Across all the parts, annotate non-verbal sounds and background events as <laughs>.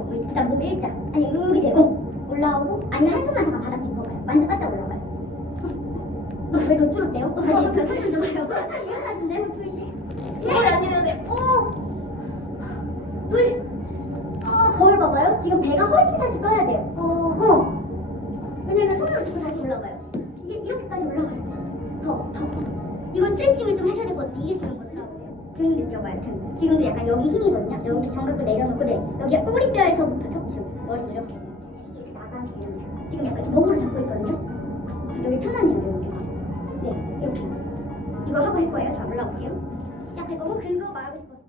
거고 일단 목이 일자. 아니 이렇게 되고 올라오고 아니 한손만 잠깐 바닥 짚어봐요. 완전 바짝 올라가요. 어, 왜더 줄었대요? 다시 그 소리 좀 봐요. 일어나신대요 둘씩 머리 안 일어나네 오둘. 어. 거울 봐봐요. 지금 배가 훨씬 다시 떠야 돼요. 어, 어. 왜냐면 손으로 짚고 다시 올라가요. 이게 이렇게까지 올라가요 더더. 이걸 스트레칭을 좀 하셔야 되거든요. 이게 지금 등 느껴봐요. 등 지금도 약간 여기 힘이거든요. 여기 견갑을 내려놓고 네. 여기 꼬리뼈에서부터 척추 머리 이렇게 이렇게 나가게 해요. 지금 지금 약간 목으로 잡고 있거든요. 여기 편안해요 여기 네 이렇게. 이거 하고 할 거예요. 자 올라올게요. 시작할 거고 그거 말하고 싶어서.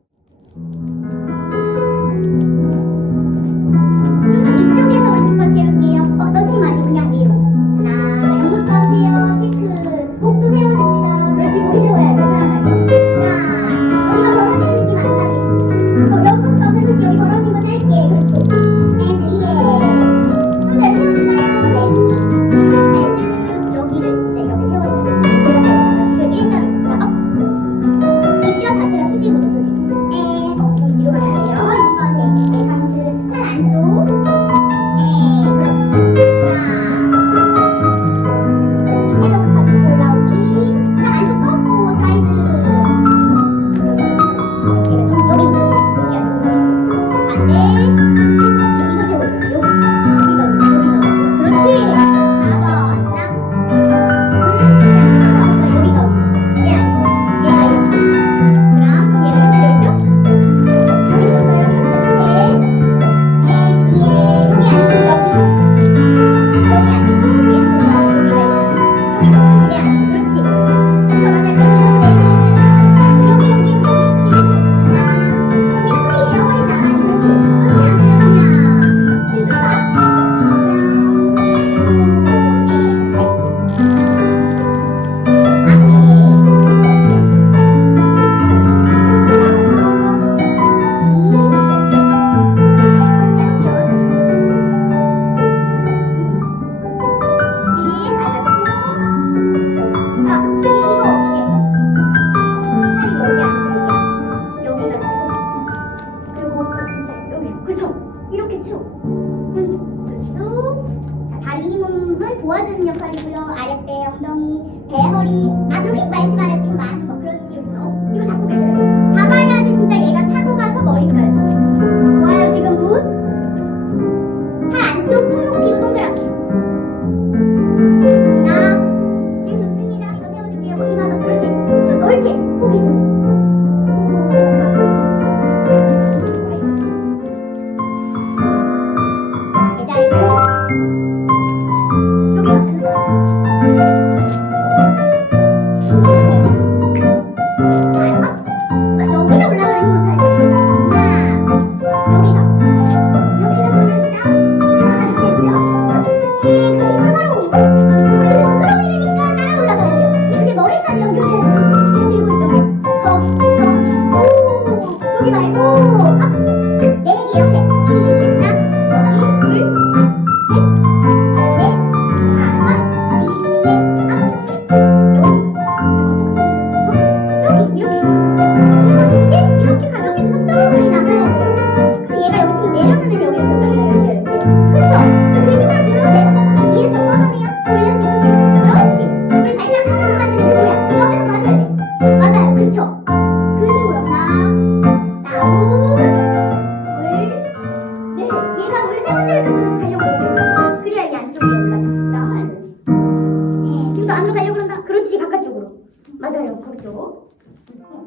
그렇지 바깥쪽으로. 맞아요 그쪽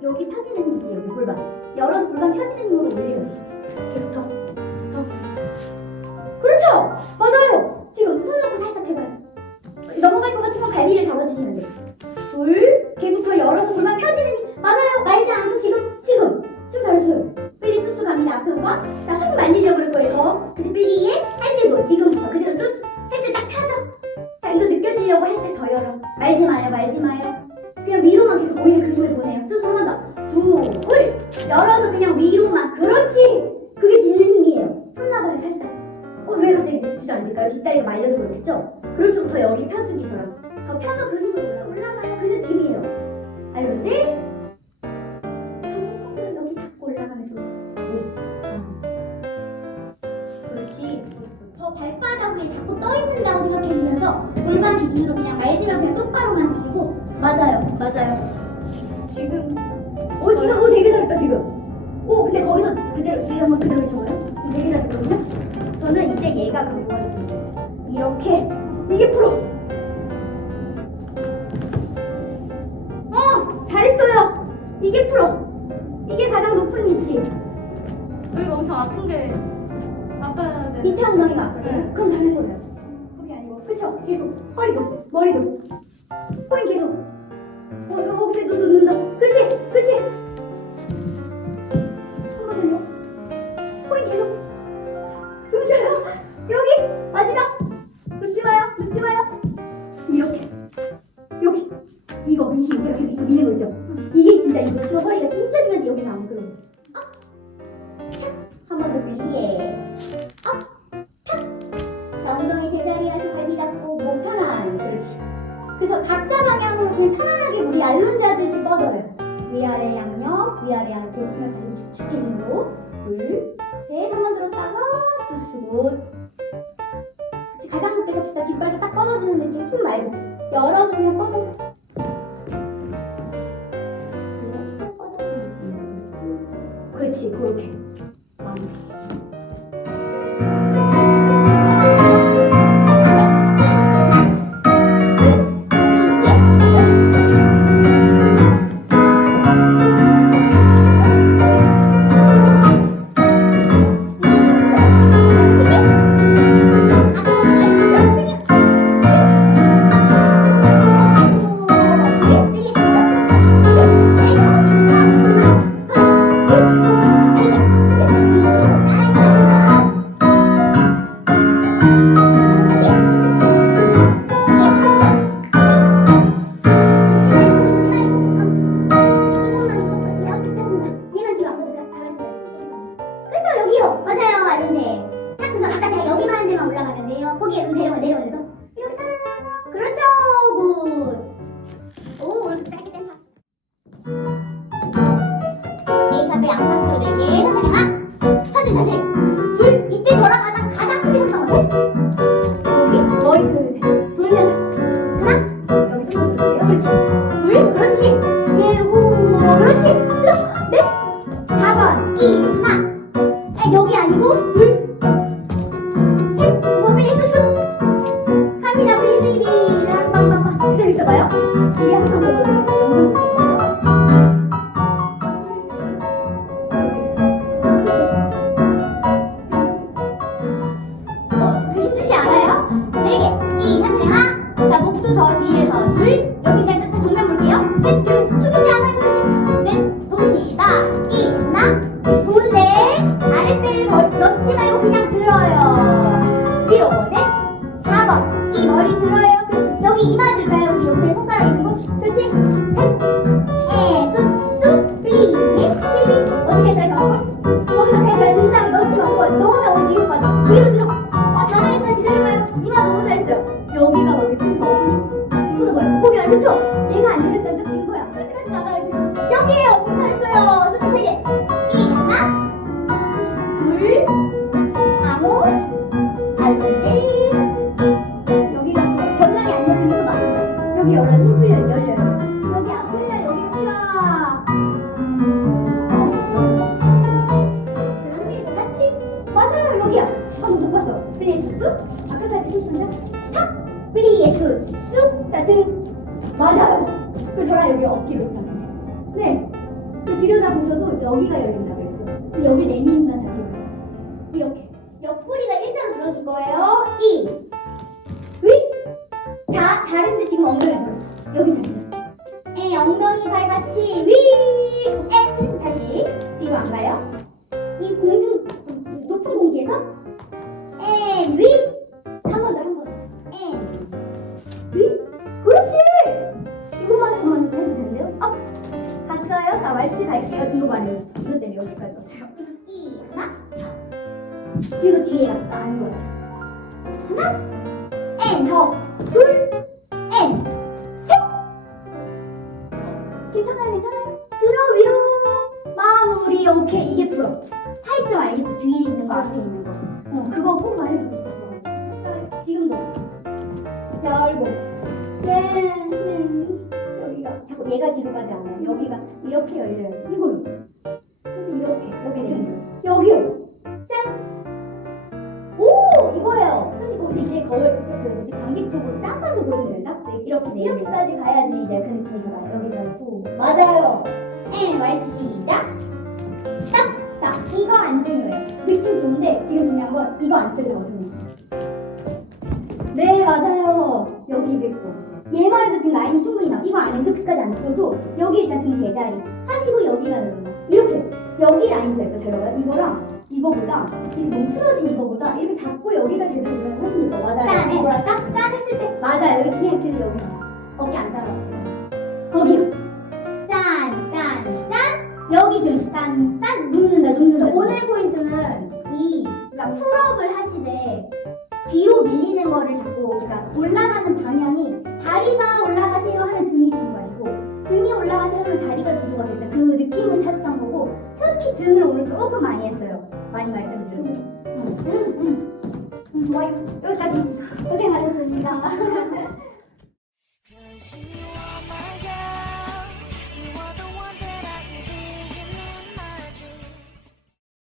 여기 펴지는 힘이지 여기 골반. 열어서 골반 펴지는 힘으로 올려요. 계속 더, 더. 그렇죠! 맞아요! 지금 손 놓고 살짝 해봐요. 넘어갈 것 같으면 발 위를 잡아주시면 돼요. 둘 계속 더 열어서 골반 펴지는 맞아요! 말지 않고 지금 지금! 좀 잘했어요. 플리 수수 갑니다. 앞으로 나한 말리려고 그럴 거예요 더. 그래서 플리에 짧게 놓 지금. 멜로디 한번 여기 닫고 올라가면서 네. 그렇지. 더 발바닥 위에 자꾸 떠있는다고 생각하시면서 골반 기준으로 그냥 말지만 그냥 똑바로만 드시고. 맞아요. 맞아요. 지금 오 지금 오 되게 잘했다 지금. 오 근데 거기서 그대로 제가 한번 그대로 해줘봐요. 지금 되게 잘했거든요. 저는 이제 얘가 그거 보여주는 거예요 이렇게. 이게 프로. 200% 이게 가장 높은 위치. 여기가 엄청 아픈 게 아파야 돼. 밑에 엉덩이가. 아프네. 네. 그럼 잡는 거예요. 거기 아니고. 그쵸? 계속. 허리도. 머리도. 호인 계속. 어, 이거 어, 거기서 눕는다 그치? 그치? 뻗어주는 느낌 힘 말고 열어서 그냥 뻗어 에이샵의 양파스로 내게 여기가 열린다고 했어요. 근데 여기 내민다는 느낌. 이렇게 옆구리가 일자로 들어줄 거예요. 이, 위. 자, 다른데 지금 엉덩이 들었어. 여기 잡자. 에, 엉덩이 발같이 위, 엔 다시 뒤로 안 가요. 말치 갈게요. 이거 말이에요. 이것 때문에 여기까지 왔어요. 이, 하나. 지금 뒤에 갔어. 안 보여. 하나. 엔, 더. 둘. 엔. 셋. 괜찮아요, 괜찮아요. 들어, 위로. 마무리. 오케이. 이게 풀어. 차이점 알겠죠? 뒤에 있는 거, 앞에 있는 거. 어, 그거 꼭 말해주고 싶었어. 지금도 열고 네, 네. 얘가 뒤로 가지 않아요. 여기가 이렇게 열려요. 이거요. 그래서 이렇게 여기 등 여기요. 짠. 오 이거예요. 사실 거기서 이제 거울 저그 뭐지 관객 쪽으로 딴발로 보여주면 된다. 네, 이렇게 네, 이렇게까지 가야지 이제 그 느낌이 들어요. 여기서 후 맞아요. 앤 말치 시작. 스탑. 자 이거 안 중요해요. 느낌 좋은데 지금 중요한 건 이거 안 쓰는 거죠. 네 맞아요 여기 됐고 얘 말해도 지금 라인이 충분히 나. 이거 안에 이렇게까지 안 풀어도 여기 일단 등 제자리. 하시고 여기가 늘어나 이렇게 여기 라인이 될거 잘 봐요 이거랑 이거보다 이렇게 너무 틀어진 이거보다 이렇게 잡고 여기가 제대로 들어가면 훨씬 예뻐 맞아요. 짠 이거랑 짠 했을 때 맞아요. 이렇게 그래서 여기. 어깨 안 따라왔어요 거기요. 짠 짠 짠. 여기 등 딴 딴. 눕는다 눕는다. 오늘 포인트는 이 그러니까 풀업을 하시되 뒤로 밀리는 거를 자꾸 그러니까 올라가는 방향이 다리가 올라가세요 하면 등이 뒤로 가시고 등이 올라가세요 하면 다리가 뒤로 가세요. 일단 그 느낌을 찾았던 거고 특히 등을 오늘 조금 많이 했어요. 많이 말씀을 드렸어요 음, 음, 음. 음, 좋아요. 여기까지. 고생하셨습니다 <laughs> <laughs>